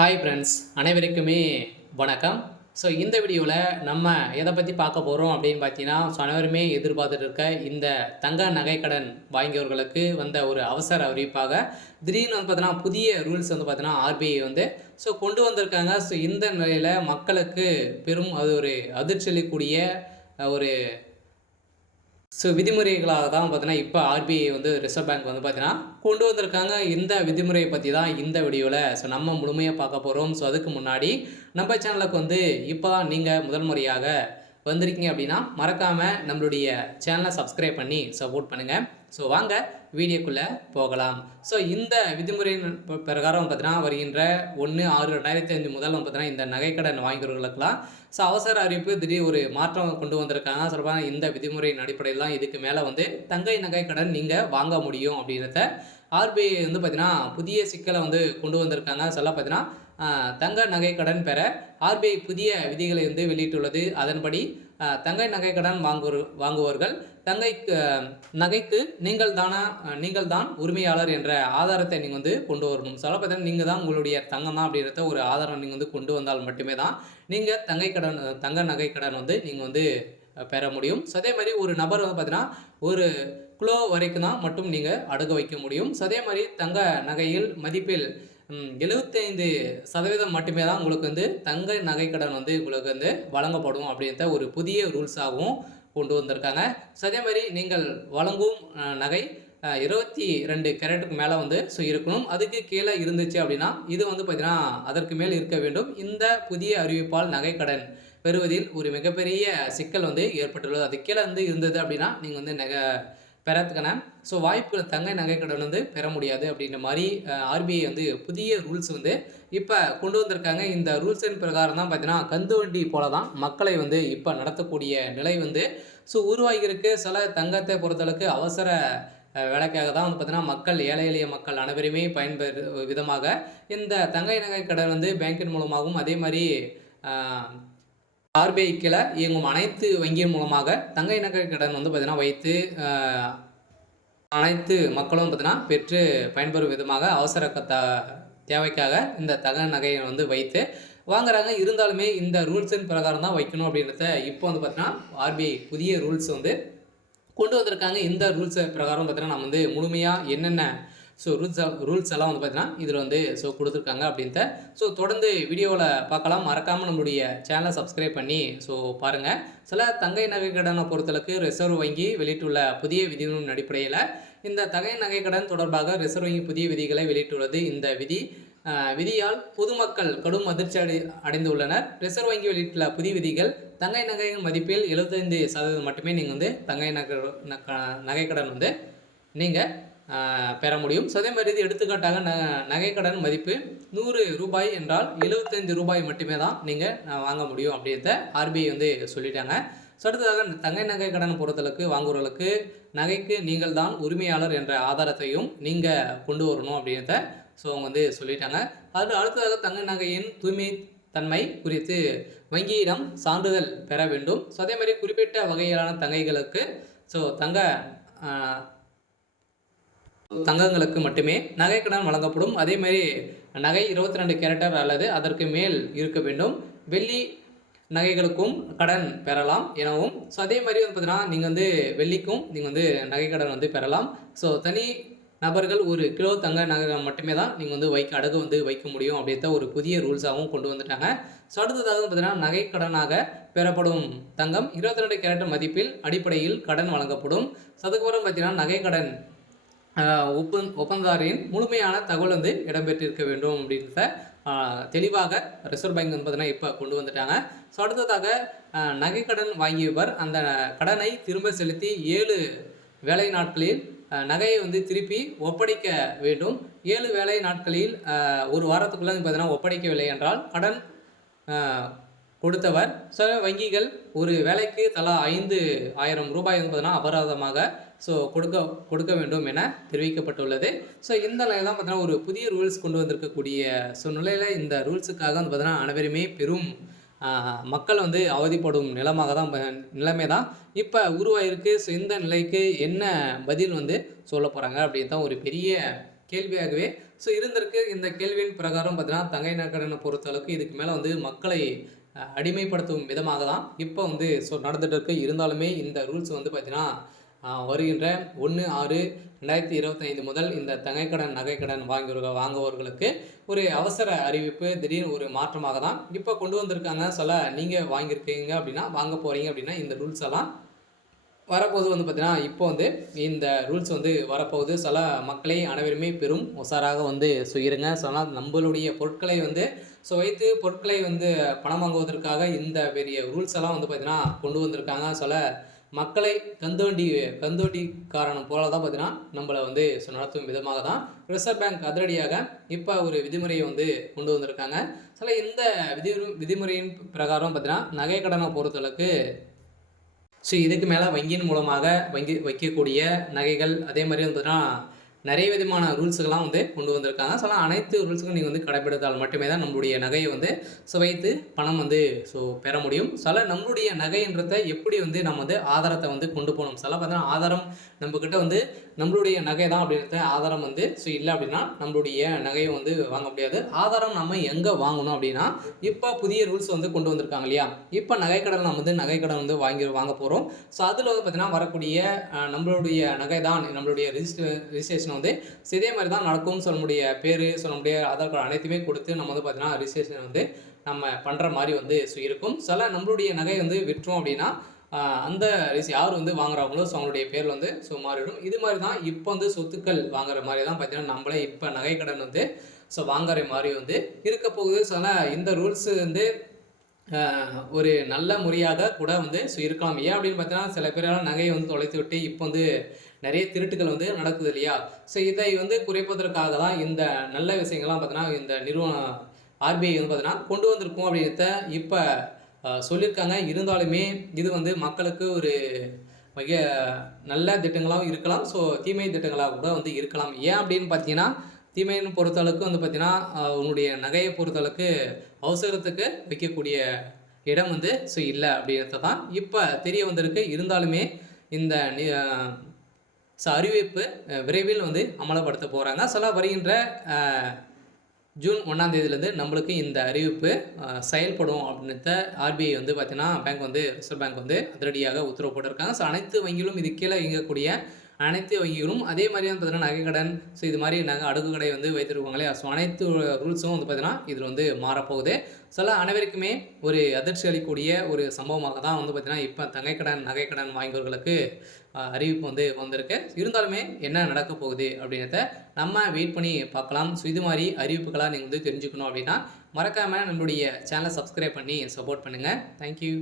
Hi friends, அனைவருக்குமே வணக்கம். So இந்த வீடியோவில் நம்ம எதை பற்றி பார்க்க போகிறோம் அப்படின்னு பார்த்தீங்கன்னா, அனைவருமே எதிர்பார்த்துட்டு இருக்க இந்த தங்க நகைக்கடன் வாங்கியவர்களுக்கு வந்த ஒரு அவசர அறிவிப்பாக திடீர்னு வந்து பார்த்தீங்கன்னா புதிய ரூல்ஸ் வந்து பார்த்தீங்கன்னா ஆர்பிஐ வந்து கொண்டு வந்திருக்காங்க. இந்த நிலையில் மக்களுக்கு பெரும் அது ஒரு அதிர்ச்சி அளிக்கக்கூடிய ஒரு விதிமுறைகளாக தான் பார்த்தீங்கன்னா, இப்போ ஆர்பிஐ வந்து ரிசர்வ் பேங்க் வந்து பார்த்தீங்கன்னா கொண்டு வந்திருக்காங்க. இந்த விதிமுறையை பற்றி தான் இந்த வீடியோவில் நம்ம முழுமையாக பார்க்க போகிறோம். அதுக்கு முன்னாடி நம்ம சேனலுக்கு வந்து இப்போ தான் நீங்கள் முதல் முறையாக வந்திருக்கீங்க அப்படின்னா மறக்காமல் நம்மளுடைய சேனலை சப்ஸ்கிரைப் பண்ணி சப்போர்ட் பண்ணுங்கள். வாங்க வீடியோக்குள்ளே போகலாம். இந்த விதிமுறையின் பிரகாரம் பார்த்தீங்கன்னா வருகின்ற 1/6/2005 முதல் பார்த்தீங்கன்னா இந்த நகைக்கடன் வாங்கியவர்களுக்கெல்லாம் அவசர அறிவிப்பு திடீர் ஒரு மாற்றம் கொண்டு வந்திருக்காங்க. சொல்லப்போனால் இந்த விதிமுறையின் அடிப்படையில் தான் இதுக்கு மேலே வந்து தங்க நகைக்கடன் நீங்கள் வாங்க முடியும் அப்படின்றத ஆர்பிஐ வந்து பார்த்தீங்கன்னா புதிய சிக்கலை வந்து கொண்டு வந்திருக்காங்க. பார்த்தீங்கன்னா தங்க நகைக்கடன் பெற ஆர்பிஐ புதிய விதிகளை வந்து வெளியிட்டுள்ளது. அதன்படி தங்க நகைக்கடன் வாங்குவோர்கள் நகைக்கு நீங்கள் தான் உரிமையாளர் என்ற ஆதாரத்தை நீங்கள் வந்து கொண்டு வரணும். பார்த்தீங்கன்னா நீங்கள் தான் உங்களுடைய தங்கம் தான் அப்படின்றத ஒரு ஆதாரம் நீங்கள் வந்து கொண்டு வந்தால் மட்டுமே தான் நீங்கள் தங்க நகைக்கடன் வந்து நீங்கள் வந்து பெற முடியும். அதே மாதிரி ஒரு நபர் வந்து பார்த்தீங்கன்னா ஒரு கிலோ வரைக்கும் தான் மட்டும் நீங்கள் அடகு வைக்க முடியும். அதே மாதிரி தங்க நகையில் மதிப்பில் 75% மட்டுமே தான் உங்களுக்கு வந்து தங்க நகைக்கடன் வந்து உங்களுக்கு வந்து வழங்கப்படும் அப்படின்ற ஒரு புதிய ரூல்ஸாகவும் கொண்டு வந்திருக்காங்க. அதே மாதிரி நீங்கள் வழங்கும் நகை 22 கேரட்டுக்கு மேலே வந்து இருக்கணும். அதுக்கு கீழே இருந்துச்சு அப்படின்னா இது வந்து பார்த்தீங்கன்னா அதற்கு மேல் இருக்க வேண்டும். இந்த புதிய அறிவிப்பால் நகைக்கடன் பெறுவதில் ஒரு மிகப்பெரிய சிக்கல் வந்து ஏற்பட்டுள்ளது. அது கீழே வந்து இருந்தது அப்படின்னா நீங்கள் வந்து பெறத்துக்கான வாய்ப்பு தங்க நகைக்கடன் வந்து பெற முடியாது அப்படின்ற மாதிரி ஆர்பிஐ வந்து புதிய ரூல்ஸ் வந்து இப்போ கொண்டு வந்திருக்காங்க. இந்த ரூல்ஸின் பிரகாரம் தான் பார்த்தீங்கன்னா கந்து வண்டி போல தான் மக்களை வந்து இப்போ நடத்தக்கூடிய நிலை வந்து உருவாகியிருக்கு. சில தங்கத்தை பொறுத்தளவுக்கு அவசர வேலைக்காக தான் வந்து பார்த்தீங்கன்னா மக்கள் ஏழை எளிய மக்கள் அனைவருமே பயன்பெறு விதமாக இந்த தங்க நகை கடன் வந்து பேங்கின் மூலமாகவும் அதே மாதிரி ஆர்பிஐ கீழே இயங்கும் அனைத்து வங்கியின் மூலமாக தங்க நகை கடன் வந்து பார்த்தீங்கன்னா வைத்து அனைத்து மக்களும் பார்த்தீங்கன்னா பெற்று பயன்பெறும் விதமாக அவசர தேவைக்காக இந்த தங்க நகையை வந்து வைத்து வாங்குறாங்க. இருந்தாலுமே இந்த ரூல்ஸின் பிரகாரம் தான் வைக்கணும் அப்படின்றத இப்போ வந்து பார்த்தீங்கன்னா ஆர்பிஐ புதிய ரூல்ஸ் வந்து கொண்டு வந்திருக்காங்க. இந்த ரூல்ஸ் பிரகாரம் பார்த்தீங்கன்னா நம்ம வந்து முழுமையாக என்னென்ன ரூல்ஸ் எல்லாம் வந்து பார்த்தீங்கன்னா இதில் வந்து கொடுத்துருக்காங்க அப்படின்ட்டு தொடர்ந்து வீடியோவில் பார்க்கலாம். மறக்காமல் நம்மளுடைய சேனலை சப்ஸ்கிரைப் பண்ணி பாருங்கள். சில தங்கை நகை கடனை பொறுத்தளவுக்கு ரிசர்வ் வங்கி வெளியிட்டுள்ள புதிய விதிகளின் அடிப்படையில் இந்த தங்கை நகை கடன் தொடர்பாக ரிசர்வ் வங்கி புதிய விதிகளை வெளியிட்டுள்ளது. இந்த விதியால் பொதுமக்கள் கடும் அதிர்ச்சி அடைந்துள்ளனர். ரிசர்வ் வங்கி வெளியிட்டுள்ள புதிய விதிகள் தங்கை நகையின் மதிப்பில் 75% மட்டுமே நீங்கள் வந்து தங்கை நகைக்கடன் வந்து நீங்கள் பெற முடியும். அதே மாதிரி இது எடுத்துக்காட்டாக நகைக்கடன் மதிப்பு 100 ரூபாய் என்றால் 75 ரூபாய் மட்டுமே தான் நீங்கள் வாங்க முடியும் அப்படின்றத ஆர்பிஐ வந்து சொல்லிட்டாங்க. அடுத்ததாக தங்கை நகை கடன் பொறுத்தளவுக்கு வாங்குவர்களுக்கு நகைக்கு நீங்கள் தான் உரிமையாளர் என்ற ஆதாரத்தையும் நீங்கள் கொண்டு வரணும் அப்படின்றத அவங்க வந்து சொல்லிட்டாங்க. அடுத்ததாக தங்க நகையின் தூய்மை தன்மை குறித்து வங்கியிடம் சான்றிதழ் பெற வேண்டும். அதே மாதிரி குறிப்பிட்ட வகையிலான தங்கைகளுக்கு தங்கங்களுக்கு மட்டுமே நகைக்கடன் வழங்கப்படும். அதேமாதிரி நகை 22 கேரட்டர் அல்லது அதற்கு மேல் இருக்க வேண்டும். வெள்ளி நகைகளுக்கும் கடன் பெறலாம் எனவும் அதே மாதிரி வந்து பார்த்தீங்கன்னா நீங்கள் வந்து வெள்ளிக்கும் நீங்கள் வந்து நகைக்கடன் வந்து பெறலாம். தனி நபர்கள் 1 கிலோ தங்க நகை மட்டுமே தான் நீங்கள் வந்து அடகு வந்து வைக்க முடியும் அப்படின்ற ஒரு புதிய ரூல்ஸாகவும் கொண்டு வந்துட்டாங்க. அடுத்ததாக பார்த்தீங்கன்னா நகைக்கடனாக பெறப்படும் தங்கம் 22 கேரட் மதிப்பில் அடிப்படையில் கடன் வழங்கப்படும். அதுக்கப்புறம் பார்த்தீங்கன்னா நகைக்கடன் ஒப்பந்ததாரின் முழுமையான தகவல் வந்து இடம்பெற்றிருக்க வேண்டும் அப்படின்றத தெளிவாக ரிசர்வ் பேங்க் வந்து பார்த்தீங்கன்னா இப்போ கொண்டு வந்துட்டாங்க. அடுத்ததாக நகைக்கடன் வாங்கியவர் அந்த கடனை திரும்ப செலுத்தி 7 வேலை நாட்களில் நகையை வந்து திருப்பி ஒப்படைக்க வேண்டும். 7 வேலை நாட்களில் ஒரு வாரத்துக்குள்ளே பார்த்தீங்கன்னா ஒப்படைக்கவில்லை என்றால் கடன் கொடுத்தவர் வங்கிகள் ஒரு வேலைக்கு தலா 5,000 ரூபாய் என்பதுனா அபராதமாக கொடுக்க வேண்டும் என தெரிவிக்கப்பட்டுள்ளது. இந்த நிலையில் தான் பார்த்தீங்கன்னா ஒரு புதிய ரூல்ஸ் கொண்டு வந்திருக்கக்கூடிய நிலையில் இந்த ரூல்ஸுக்காக வந்து பார்த்தீங்கன்னா அனைவருமே பெரும் மக்கள் வந்து அவதிப்படும் நிலைமை தான் இப்போ உருவாயிருக்கு. இந்த நிலைக்கு என்ன பதில் வந்து சொல்ல போகிறாங்க அப்படின்னு தான் ஒரு பெரிய கேள்வியாகவே இருந்திருக்கு. இந்த கேள்வியின் பிரகாரம் பார்த்தீங்கன்னா, தங்கை நகைக்கடனை பொறுத்தளவுக்கு இதுக்கு மேல வந்து மக்களை அடிமைப்படுத்தும் விதமாக தான் இப்போ வந்து நடந்துட்டு இருக்கு. இருந்தாலுமே இந்த ரூல்ஸ் வந்து பார்த்தீங்கன்னா, வருகின்ற 1/6/2025 முதல் இந்த தங்கைக்கடன், நகைக்கடன் வாங்குபவர்களுக்கு ஒரு அவசர அறிவிப்பு, திடீர்னு ஒரு மாற்றமாக தான் இப்போ கொண்டு வந்திருக்காங்க. நீங்க வாங்கியிருக்கீங்க அப்படின்னா, வாங்க போறீங்க அப்படின்னா, இந்த ரூல்ஸ் எல்லாம் வரப்போது வந்து பார்த்தீங்கன்னா, இப்போ வந்து இந்த ரூல்ஸ் வந்து வரப்போகுது. மக்களை அனைவருமே பெரும் உஷாராக வந்து இருங்க. நம்மளுடைய பொருட்களை வந்து வைத்து பொருட்களை வந்து பணம் வாங்குவதற்காக இந்த பெரிய ரூல்ஸ் எல்லாம் வந்து பார்த்தீங்கன்னா, கொண்டு வந்திருக்காங்க. மக்களை கந்துவட்டிக்காரன் போல தான் பார்த்தீங்கன்னா, நம்மள வந்து நடத்தும் விதமாக தான் ரிசர்வ் பேங்க் அதிரடியாக இப்போ ஒரு விதிமுறையை வந்து கொண்டு வந்திருக்காங்க. இந்த விதிமுறையின் பிரகாரம் பார்த்தீங்கன்னா, நகை கடனை பொறுத்தளவுக்கு இதுக்கு மேலே வங்கியின் மூலமாக வைக்கக்கூடிய நகைகள், அதே மாதிரி வந்து பார்த்தீங்கன்னா, நிறைய விதமான ரூல்ஸுகள்லாம் வந்து கொண்டு வந்திருக்காங்க. அனைத்து ரூல்ஸுக்கும் நீங்கள் வந்து கடைப்பிடித்தால் மட்டுமே தான் நம்மளுடைய நகையை வந்து வைத்து பணம் வந்து பெற முடியும். நம்மளுடைய நகைன்றத எப்படி வந்து நம்ம வந்து ஆதாரத்தை வந்து கொண்டு போகணும். பார்த்தீங்கன்னா, ஆதாரம் நம்மக்கிட்ட வந்து நம்மளுடைய நகை தான் அப்படின்றத ஆதாரம் வந்து இல்லை அப்படின்னா நம்மளுடைய நகையை வந்து வாங்க முடியாது. ஆதாரம் நம்ம எங்கே வாங்கணும் அப்படின்னா, இப்போ புதிய ரூல்ஸ் வந்து கொண்டு வந்திருக்காங்க இல்லையா? இப்போ நகைக்கடன் நம்ம வந்து நகைக்கடன் வந்து வாங்க போகிறோம். அதில் வந்து பார்த்தீங்கன்னா, வரக்கூடிய நம்மளுடைய நகை தான் நம்மளுடைய ரிஜிஸ்ட்ரேஷன் வந்து இதே மாதிரி தான் நடக்கும்னு சொல்ல முடிய பேர், சொல்ல முடிய ஆதார் கார்டு அனைத்துமே கொடுத்து நம்ம வந்து பார்த்தீங்கன்னா, ரிஜிஸ்ட்ரேஷன் வந்து நம்ம பண்ணுற மாதிரி வந்து இருக்கும். நம்மளுடைய நகை வந்து விற்றோம் அப்படின்னா, அந்த யார் வந்து வாங்குறாங்களோ அவங்களுடைய பேர் வந்து மாறிடும். இது மாதிரி தான் இப்போ வந்து சொத்துக்கள் வாங்குற மாதிரி தான் பார்த்தீங்கன்னா, நம்மளே இப்போ நகைக்கடன் வந்து வாங்குற மாதிரி வந்து இருக்க போகுது. இந்த ரூல்ஸ் வந்து ஒரு நல்ல முறையாக கூட வந்து இருக்கலாம். ஏன் அப்படின்னு பார்த்தீங்கன்னா, சில பேரால் நகையை வந்து தொலைத்து விட்டு இப்போ வந்து நிறைய திருட்டுகள் வந்து நடக்குது இல்லையா? இதை வந்து குறைப்பதற்காக தான் இந்த நல்ல விஷயங்கள்லாம் பார்த்தீங்கன்னா, இந்த நிறுவனம் ஆர்பிஐ வந்து பார்த்தீங்கன்னா கொண்டு வந்திருக்கும் அப்படின்றத இப்போ சொல்லியிருக்காங்க. இருந்தாலுமே இது வந்து மக்களுக்கு ஒரு மிக நல்ல திட்டங்களாகவும் இருக்கலாம். தீமை திட்டங்களாக கூட வந்து இருக்கலாம். ஏன் அப்படின்னு பார்த்தீங்கன்னா, தீமைன்னு பொறுத்தளவுக்கு வந்து பார்த்தீங்கன்னா, உன்னுடைய நகையை பொறுத்தளவுக்கு அவசரத்துக்கு வைக்கக்கூடிய இடம் வந்து இல்லை அப்படின்றத தான் இப்போ தெரிய வந்திருக்கு. இருந்தாலுமே இந்த அறிவிப்பு விரைவில் வந்து அமலப்படுத்த போகிறாங்க. வருகின்ற ஜூன் 1ஆம் தேதியிலேருந்து நம்மளுக்கு இந்த அறிவிப்பு செயல்படும் அப்படின்றத ஆர்பிஐ வந்து பார்த்தீங்கன்னா, ரிசர்வ் பேங்க் வந்து அதிரடியாக உத்தரவு போட்டிருக்காங்க. அனைத்து வங்கிகளும் இது கீழே இயங்கக்கூடிய அனைத்து வங்கிகளும் அதே மாதிரி வந்து பார்த்தீங்கன்னா, நகைக்கடன் இது மாதிரி அடுக்கு கடை வந்து வைத்திருக்காங்க இல்லையா? அனைத்து ரூல்ஸும் வந்து பார்த்தீங்கன்னா, இதில் வந்து மாறப்போகுது. அனைவருக்குமே ஒரு அதிர்ச்சி அளிக்கக்கூடிய ஒரு சம்பவமாக தான் வந்து பார்த்தீங்கன்னா, இப்போ தங்கைக்கடன், நகைக்கடன் வாங்கியவர்களுக்கு அறிவிப்பு வந்து வந்திருக்கு. இருந்தாலுமே என்ன நடக்க போகுது அப்படின்றத நம்ம வெயிட் பண்ணி பார்க்கலாம். இது மாதிரி அறிவிப்புகளாக நீங்கள் வந்து தெரிஞ்சுக்கணும் அப்படின்னா, மறக்காமல் நம்மளுடைய சேனலை சப்ஸ்கிரைப் பண்ணி சப்போர்ட் பண்ணுங்கள். தேங்க்யூ.